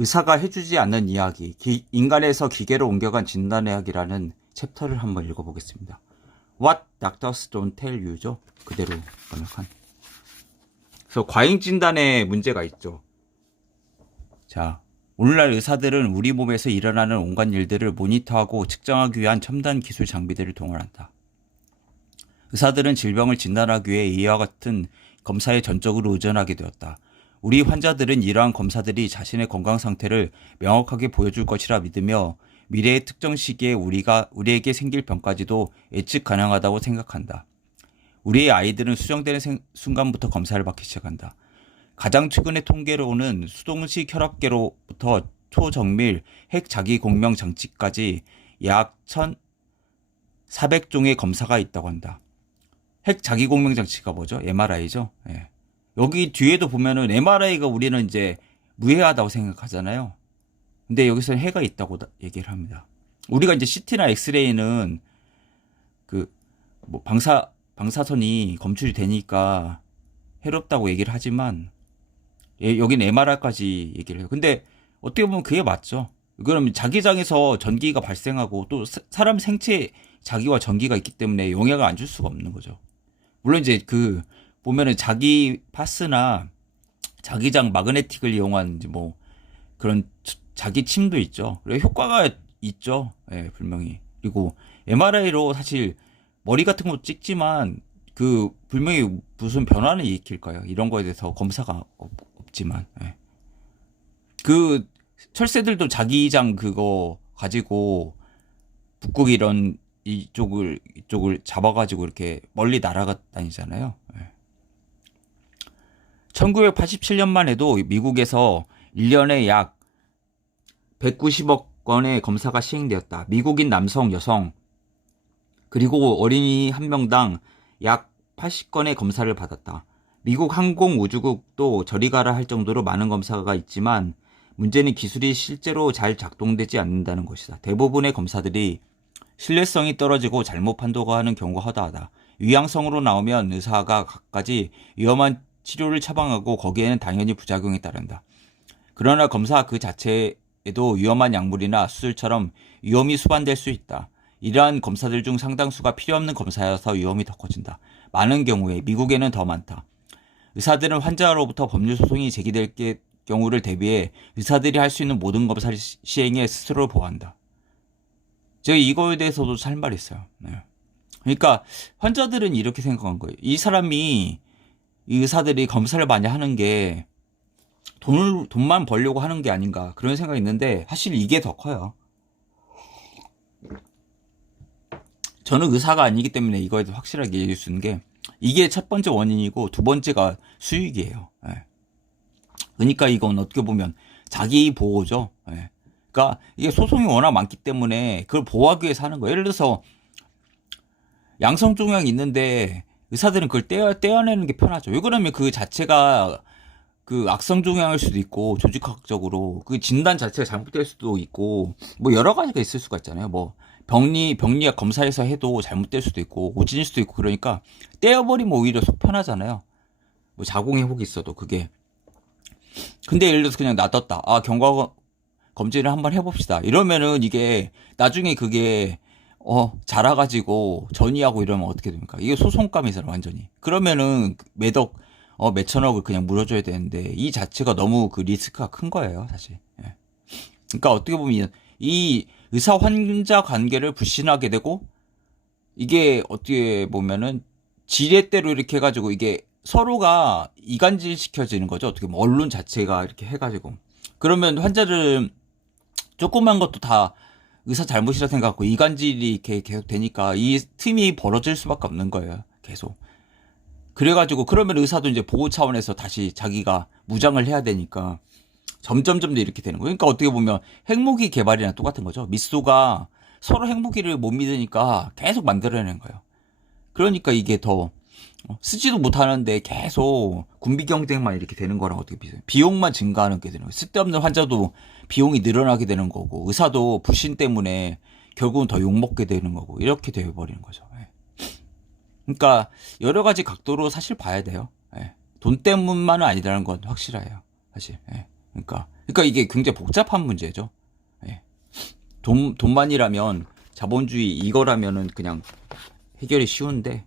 의사가 해주지 않는 이야기, 인간에서 기계로 옮겨간 진단의학이라는 챕터를 한번 읽어보겠습니다. What doctors don't tell you죠. 그대로 번역한. 그래서 과잉 진단에 문제가 있죠. 자, 오늘날 의사들은 우리 몸에서 일어나는 온갖 일들을 모니터하고 측정하기 위한 첨단 기술 장비들을 동원한다. 의사들은 질병을 진단하기 위해 이와 같은 검사에 전적으로 의존하게 되었다. 우리 환자들은 이러한 검사들이 자신의 건강 상태를 명확하게 보여줄 것이라 믿으며 미래의 특정 시기에 우리에게 생길 병까지도 예측 가능하다고 생각한다. 우리의 아이들은 수정되는 순간부터 검사를 받기 시작한다. 가장 최근의 통계로는 수동식 혈압계로부터 초정밀 핵 자기공명 장치까지 약 1,400종의 검사가 있다고 한다. 핵 자기공명 장치가 뭐죠? MRI죠. 예. 여기 뒤에도 보면은 MRI가 우리는 이제 무해하다고 생각하잖아요. 근데 여기서는 해가 있다고 얘기를 합니다. 우리가 이제 CT나 엑스레이는 그 뭐 방사선이 검출이 되니까 해롭다고 얘기를 하지만 여기는 MRI까지 얘기를 해요. 근데 어떻게 보면 그게 맞죠. 그러면 자기장에서 전기가 발생하고 또 사람 생체에 자기와 전기가 있기 때문에 영향을 안 줄 수가 없는 거죠. 물론 이제 그 보면은 자기 파스나 자기장 마그네틱을 이용한 이제 뭐 그런 자기 침도 있죠. 그래 효과가 있죠. 예, 분명히. 그리고 MRI로 사실 머리 같은 거 찍지만 그 분명히 무슨 변화는 일으킬까요? 이런 거에 대해서 검사가 없지만. 예. 그 철새들도 자기장 그거 가지고 북극 이런 이쪽을 잡아가지고 이렇게 멀리 날아다니잖아요. 1987년만 해도 미국에서 1년에 약 190억 건의 검사가 시행되었다. 미국인 남성, 여성, 그리고 어린이 한 명당 약 80건의 검사를 받았다. 미국 항공우주국도 저리 가라 할 정도로 많은 검사가 있지만 문제는 기술이 실제로 잘 작동되지 않는다는 것이다. 대부분의 검사들이 신뢰성이 떨어지고 잘못 판독하는 경우가 허다하다. 위양성으로 나오면 의사가 갖가지 위험한 치료를 처방하고 거기에는 당연히 부작용이 따른다. 그러나 검사 그 자체에도 위험한 약물이나 수술처럼 위험이 수반될 수 있다. 이러한 검사들 중 상당수가 필요 없는 검사여서 위험이 더 커진다. 많은 경우에 미국에는 더 많다. 의사들은 환자로부터 법률 소송이 제기될 경우를 대비해 의사들이 할 수 있는 모든 검사 시행에 스스로를 보호한다. 제가 이거에 대해서도 할 말이 있어요. 네. 그러니까 환자들은 이렇게 생각한 거예요. 이 사람이 이 의사들이 검사를 많이 하는 게 돈만 벌려고 하는 게 아닌가 그런 생각이 있는데 사실 이게 더 커요. 저는 의사가 아니기 때문에 이거에 대해서 확실하게 얘기할 수 있는 게 이게 첫 번째 원인이고 두 번째가 수익이에요. 네. 그러니까 이건 어떻게 보면 자기 보호죠. 네. 그러니까 이게 소송이 워낙 많기 때문에 그걸 보호하기 위해서 하는 거예요. 예를 들어서 양성종양이 있는데 의사들은 그걸 떼어내는 게 편하죠. 왜 그러면 그 자체가 그 악성종양일 수도 있고 조직학적으로 그 진단 자체가 잘못될 수도 있고 뭐 여러 가지가 있을 수가 있잖아요. 뭐 병리학 검사에서 해도 잘못될 수도 있고 오진일 수도 있고 그러니까 떼어버리면 오히려 속 편하잖아요. 뭐 자궁회복이 있어도 그게. 근데 예를 들어서 그냥 놔뒀다. 아 경과 검진을 한번 해봅시다. 이러면은 이게 나중에 그게 자라가지고 전이하고 이러면 어떻게 됩니까? 이게 소송감이잖아 완전히. 그러면은 몇천억을 그냥 물어줘야 되는데 이 자체가 너무 그 리스크가 큰 거예요 사실. 예. 그러니까 어떻게 보면 이 의사 환자 관계를 불신하게 되고 이게 어떻게 보면은 지렛대로 이렇게 해가지고 이게 서로가 이간질 시켜지는 거죠. 어떻게 보면 언론 자체가 이렇게 해가지고 그러면 환자를 조그만 것도 다 의사 잘못이라 생각하고 이간질이 이렇게 계속 되니까 이 틈이 벌어질 수밖에 없는 거예요. 계속. 그래가지고 그러면 의사도 이제 보호 차원에서 다시 자기가 무장을 해야 되니까 점점점 이렇게 되는 거예요. 그러니까 어떻게 보면 핵무기 개발이랑 똑같은 거죠. 미소가 서로 핵무기를 못 믿으니까 계속 만들어내는 거예요. 그러니까 이게 더 쓰지도 못하는데 계속 군비 경쟁만 이렇게 되는 거랑 어떻게 비슷해요. 비용만 증가하는 게 되는 거예요. 쓸데없는 환자도 비용이 늘어나게 되는 거고 의사도 불신 때문에 결국은 더 욕먹게 되는 거고 이렇게 되어버리는 거죠. 그러니까 여러 가지 각도로 사실 봐야 돼요. 돈 때문만은 아니라는 건 확실해요. 사실. 그러니까 이게 굉장히 복잡한 문제죠. 예. 돈만이라면 자본주의 이거라면은 그냥 해결이 쉬운데